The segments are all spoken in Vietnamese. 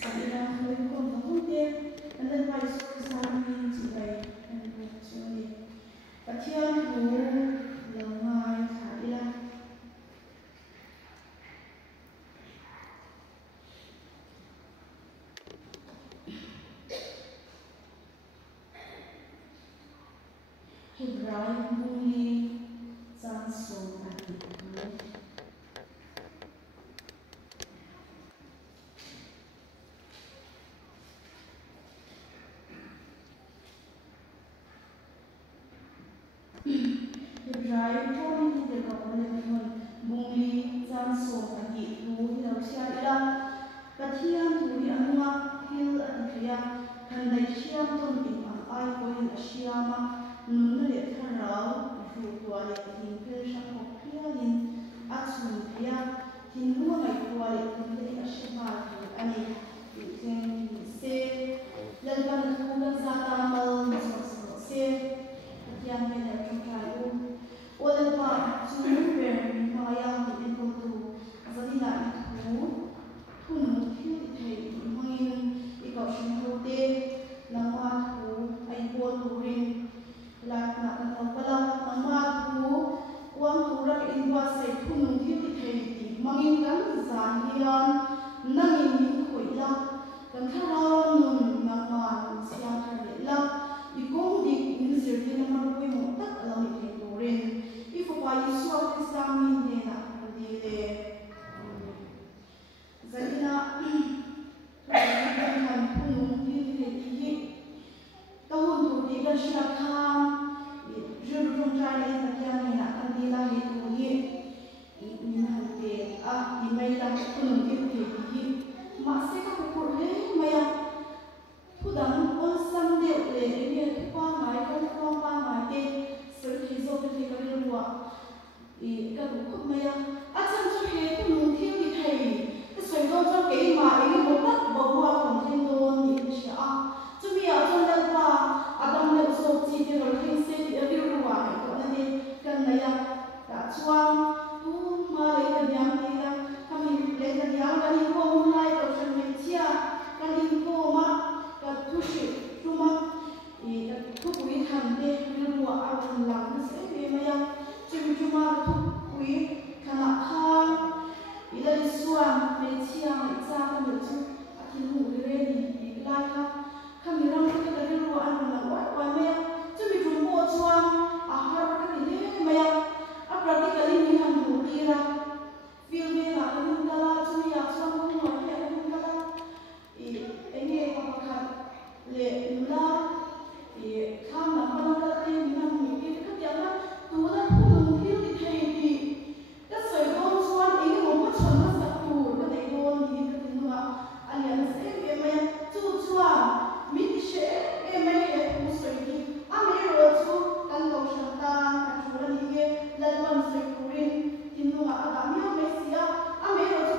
Sabina hui ko mahute and pai so sami chi bai and chuni pathian hu langai thaila Ibrahim buni sang so ati Ibrahim pun tidak boleh bumi sang so ati lu hilau siapa pathian turi anua hil ati kan dai siam ton imam ai koin asiama nunna le tharau ru tuale tin pe shakok pialin atsun pia tin nuwa mai tuale tin le ashima ani tin se lalban thuna zata mal so se yang mena trai olen pa chunu per maya ni ko tu zadina tu thun thiu thei mangin ikaw shimhote lama tu ai ko turin Like pala nama tu uang turak inwa sai punung thiu thei mangin kan zanian nangin min khoila kan thara nun nangman siang thare la ikong dik in zirti namar pui mo tak alang thei turin ifu pa yiswa islamin ne na dile zadina kan punung thiu thei hi tahun tu diga syakha jurung trai ni takian ni nak kandila itu ni ini nanti di maila kunung itu di masih kau pukul maya pudang on samde le ini tupa mai kan tupa mai te sertizo te kali luar kan pukul maya acan tu he kunung itu di thai sesuai dengan kei mai ini bukan bawa konten ni siapa cumi acan dah Adam le so chi de ro thing se de ri ru wa ko na de kan na ya ta chuang tu ma le kan yam ni ya kami le kan yam kan in ko mun lai ko chen me chia kan in ko ma ka tu shi tu ma e ka tu wi than de ri ru wa a kan lang se me ma ya chim chu ma tu wi kana kha ila li suam me chia me cha kan de chu a kin hu re ni lai ka kami rang kita dari luar anak luar maya cumi jumbo cuan ahar kami ni maya apa kali ni ham dira feel ni lah kami kala cumi ya cuan kami luar ya kami kala ini apa kan le nula kam nak mana kala ni ham dira kerja lah tu dah pun feel di thai dah seorang cuan ini mau cuan masa tu kan itu ni kerja nula alian saya maya cuan Miti share emai musri amiro tu kan kau shanta aturan ini lalman sekurin tinu ada amiro mesia amiro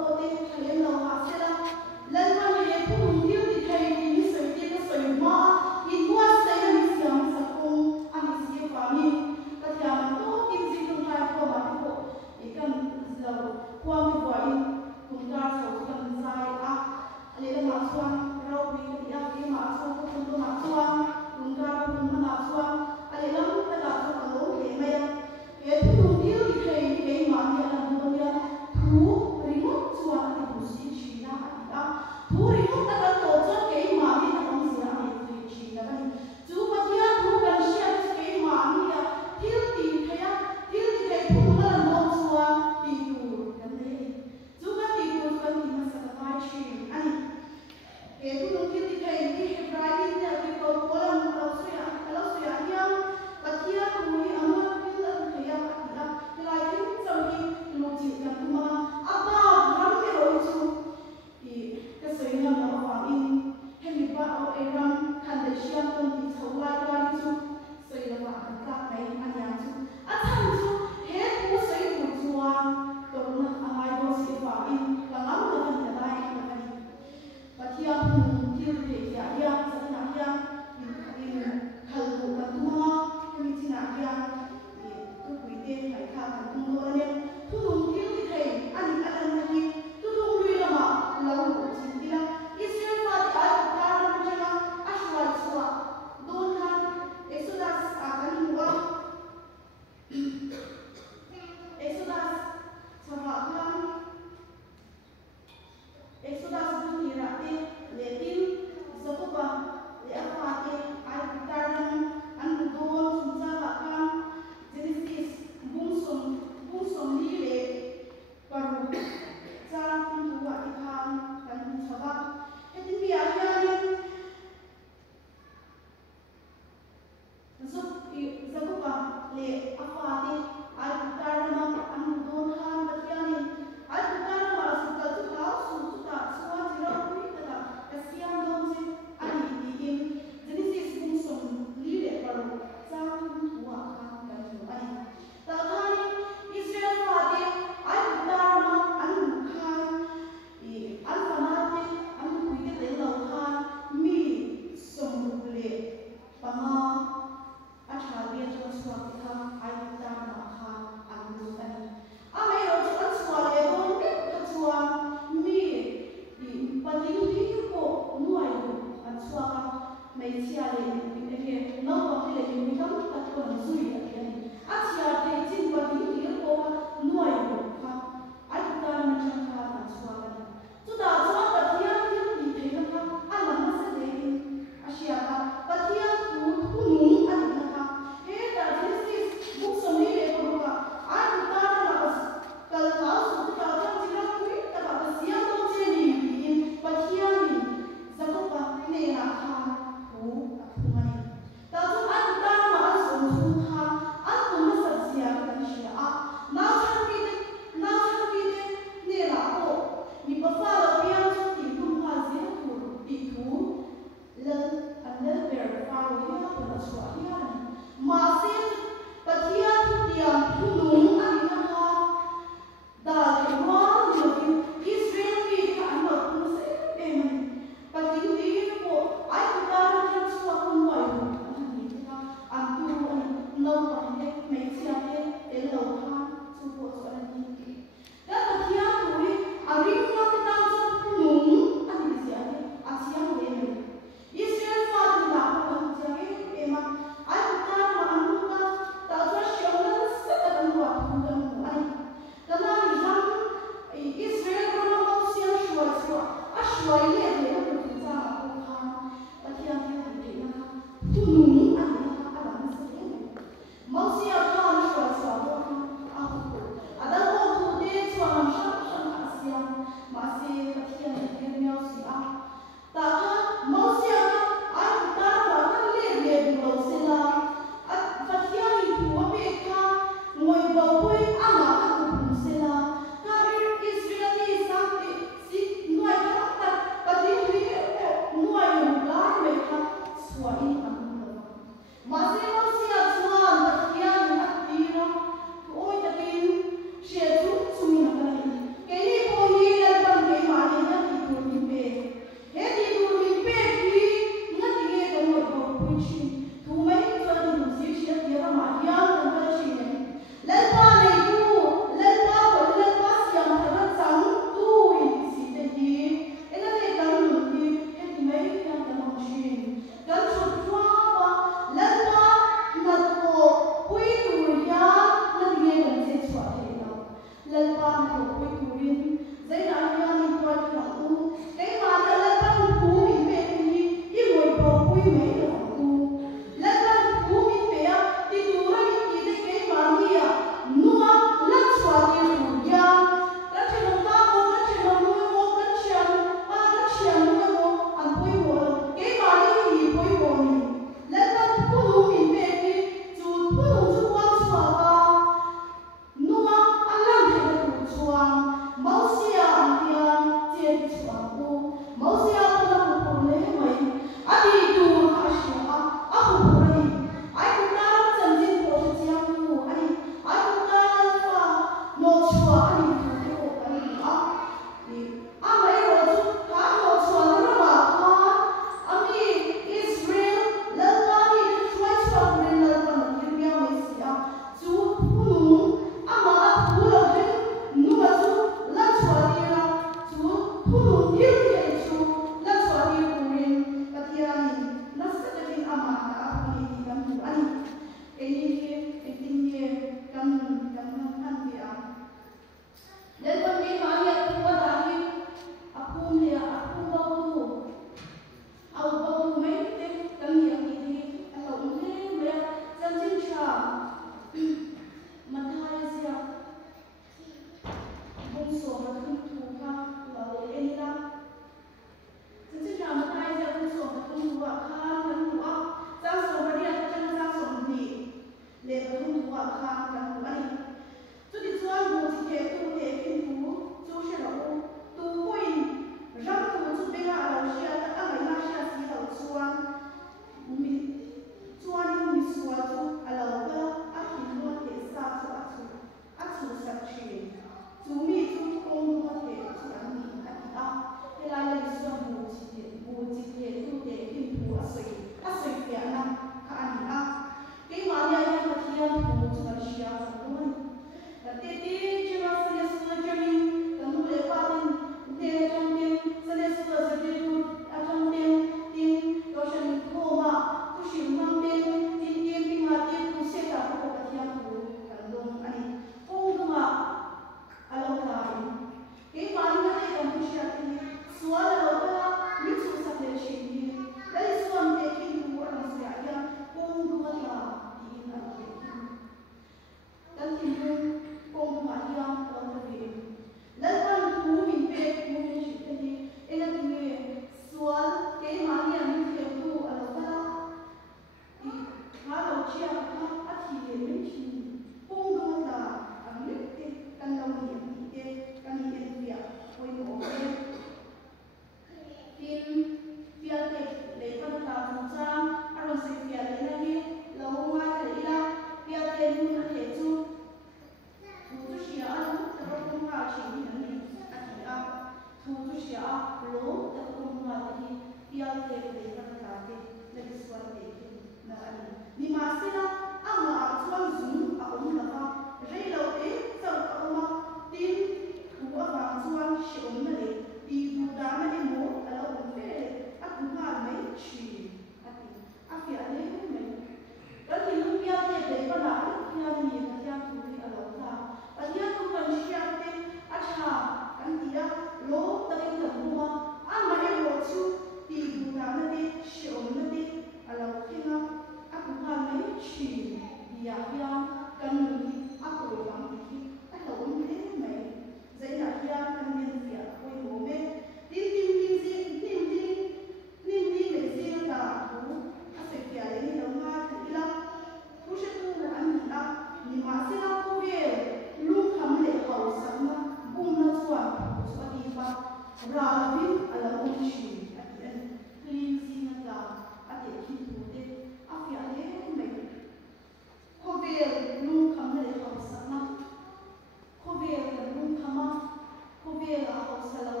Khovel a ho salo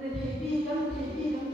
re thei bi kan